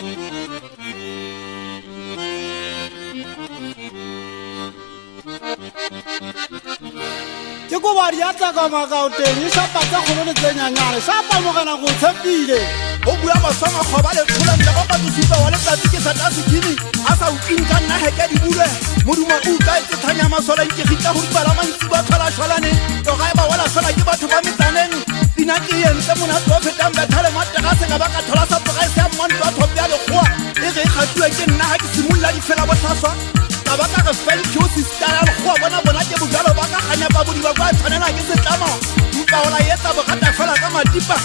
ke go ba ya tla ka magauteng e shapa tsa go le tsenyanyane shapa mo kana go tshepile o bua masoma khoba le thola ntle go patsusipa wa letsatsi ke sa tase kini a sa utlwing ka nna heke di bule modimo o ka e tsanya masola ke gitla go dipala mantsi ba thola sholane to ga ba wala sola ke batho ba metsaneng dina ke yentse mona tlo fetang ba thale matega se ga ba ka thola sa price ya mmonto a thopya le khoa e re khatwa ke nna ha ke simulla di fela botlhaswa ka ba ka re fel ke o sistala le khoa bona ke bojalo ba ka ganya ba bodi ba ba tshwanela ke setlamo mpa ola yetsa bogata fela ka matipa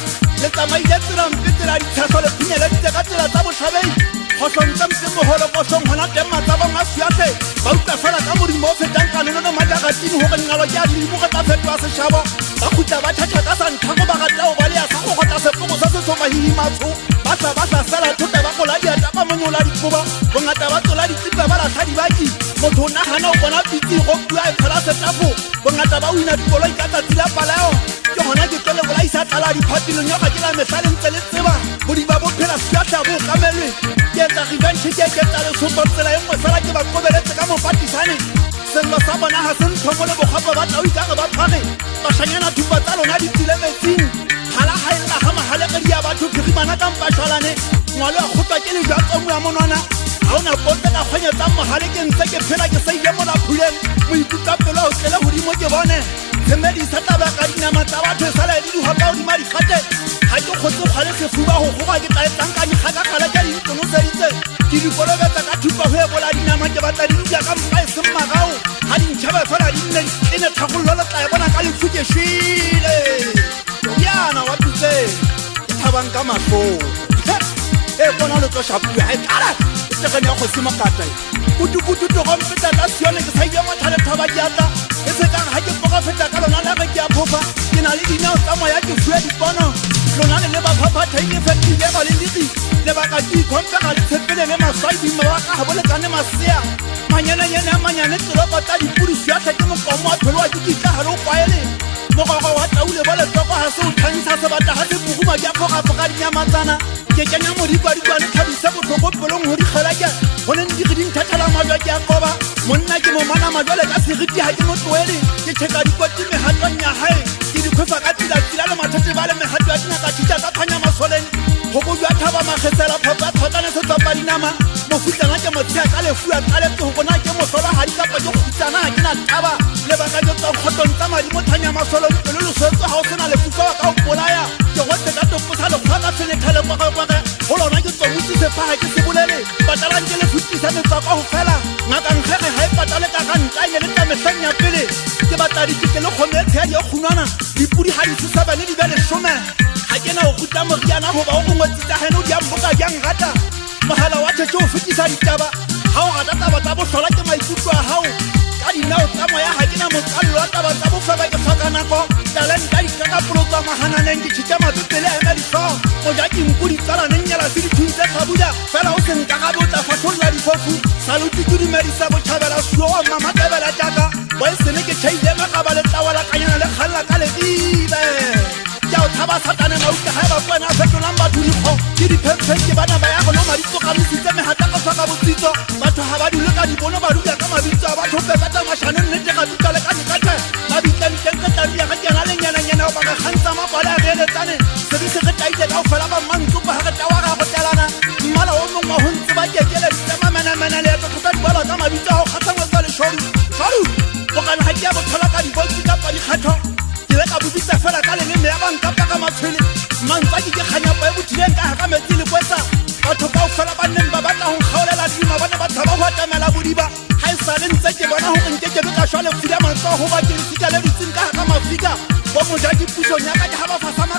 le tsamaile tsela mpetsela ditshego le phinele ditse ka tsela tsa botlhabeng kgotlong tse moholo kgotlong gona teng matsaba nga siate ba utlwa fela ka modimo o fetang kanono madagatini gore ngalo ke a dilimo go tla fetoa sešhabo ba khutla ba thatha ka sa ntlhago ba gata o ba le ya sa go gotla sefogo sa setshomahihi matsho ba sa sala thota ba gola diatapa monyola dikoba bongata ba tsola ditsipa ba latlha dibaki motho o nagana o bona pitsi go bua e tlhola setafo bongata ba wina dikoloi ka tsatsi la palao ke gona ke tlole bolaisa tlala diphatilong ya ga ke la mesale ntse le tseba bodiba bo phela siatla bo kamelwe ke etsa revenge ke etsa lesopo tsela e nngwe fela ke ba kobeletse ka mopatisane sello sa bona ga se ntho mo le bogapa ba tau ikare ba phage bashanyana thupa tsa lona di tsile metsing hala ga e nna ga mahalekedi ya batho phirimana ka mpashalane ngwalo ya kgotlwa ke lejwa tsomo ya monwana ga o na ponte ka kgwenyetsang mogale ke ntse ke phela ke sa ile mo lapuleng moikutlwa pelo o tlele godimo ke bone semedisa taba ka dinama tsa batho e sala di dihwapa godima difate ga ke kgotse kgwale sefuba go goga ke tlaetsang ka dikgakakgala ka dintsonoseditse ke dikolobetsa ka thupa go ebola dinama ke batla di dija ka mpa e seng magao ga dintšhaba fela di nne e ne thagololo le tla e bona ka lefu ke šile yana wa tutse e thabang ka matlhong e bona le tlošapua e tala e tegene ya go semakata kutukutu togompeta ka sione ke sa ile mothale thaba ke ata e se kang ga ke poka feta ka lona le ge ke a phofa ke na le dinao tsa moya ke fue dipono lona le baphaphatheng e fetile ga le legi lebaka ke ikhompe ga le tshepele le maswaidima ba ka ga bolekane masea manyananyane a manyane tselopa tsa dipodišiatlha ke mokomo wa phelo wa ke kitla ga le o kwaele mogogo wa taule ba letoko ga se o tlhangisa sebata ga se boguma ke a fogafoga dinyamatsana ke kenya modikwadikwane tlhabise botlhoko pelong go dikgelake go neng digi dinthathela majwa ke a koba monna ke momana majwale ka seriti ga ke motloele ke tšheka dikoti megatong ya gae ke dikgwefa ka tsilatsila le mathete ba le megato ya dinaka thita ka kganya masoleng go bojwa thaba magesela photsa tlhotlane setswapa dinama mofutlana ke motshea ka lefua tlaletse go bona ke mosola gadi kapa ke kgutsana ga ke na taba lebaka ke tswang kgotong tsa madi mo thanya masolong pelo lesoetso ga o sena lefuka wa ka o polaya ke gote ka toposa lekgwa ka senethale kwagekwage go lona ke tsomotsesefaga ke se bolele patalang ke le futisa metswakwa go fela ngakankgege ga e patale ka ga nka ene le tsa metlheng ya pele ke batla dikeke le kgono e tshea di kgunwana dipudi ga di sesabane di be lesome ga ke na go kuta moriana goba o bongwetsitsagene o di amboka di ang rata mogala wa thetse o fetisa ditaba ga o rata taba tsa botlhola ke maikutlo a gago ka dinao tsa moya ga ke na motsallo wa taba tsa bofeba ke tlhoka nako talenta dikakapolo tsa magananeng ke tšhitša matsopele a ema ditlhogo go ja dinku ditsalaneng nyala se dithuntse kgabuja fela o senka gabe o tla fatlholola difofu saluti ke dumedisa botšhabela suo wa mmamatebela jaaka boesene ke tšhaile magaba le tawalakanyana le kgalela ka lebile ke o thaba satane mauka ga e ba kwena a fetolang batho dikgo ke diphemphen ke bana ba ya go loma ditsogamositse megata ka tlhoka botsitso batho ga ba dule ka dibono ba dula ka mabitso a batho pe ka tsamashane nnete ga duka le ka dikate ba bitlenteng ke tadia ga kena le nyananyana o ba ga gantsa mapale a reeletsane se di se ge taile ka o fela ba mmantsopa ga re tawa ga go telana mmala o mongwe go ntse ba kekele ditsemamenamene leeto kgotsa dibola ka mabitso a go kgatlhangwe tsa leshodu shodu bogane ga ke ya botlhola ka dibotsi kapa dikgetho ke le ka bobitsa fela ka leleme ya bankapa ka matshwele mantsaki ke kganyapa e bothileng ka ga ka metsi le kwetsa batho kao fela ba nneng ba batla go kgaolela dima bane ba tshaba go atamela bodiba ga e sale ntse ke bona gore nkeke be ka šwa lefuda matsogo go ba ke lesika le ditseng ka ga ka mafika bo moja dipusong ya ka ke ga ba fasama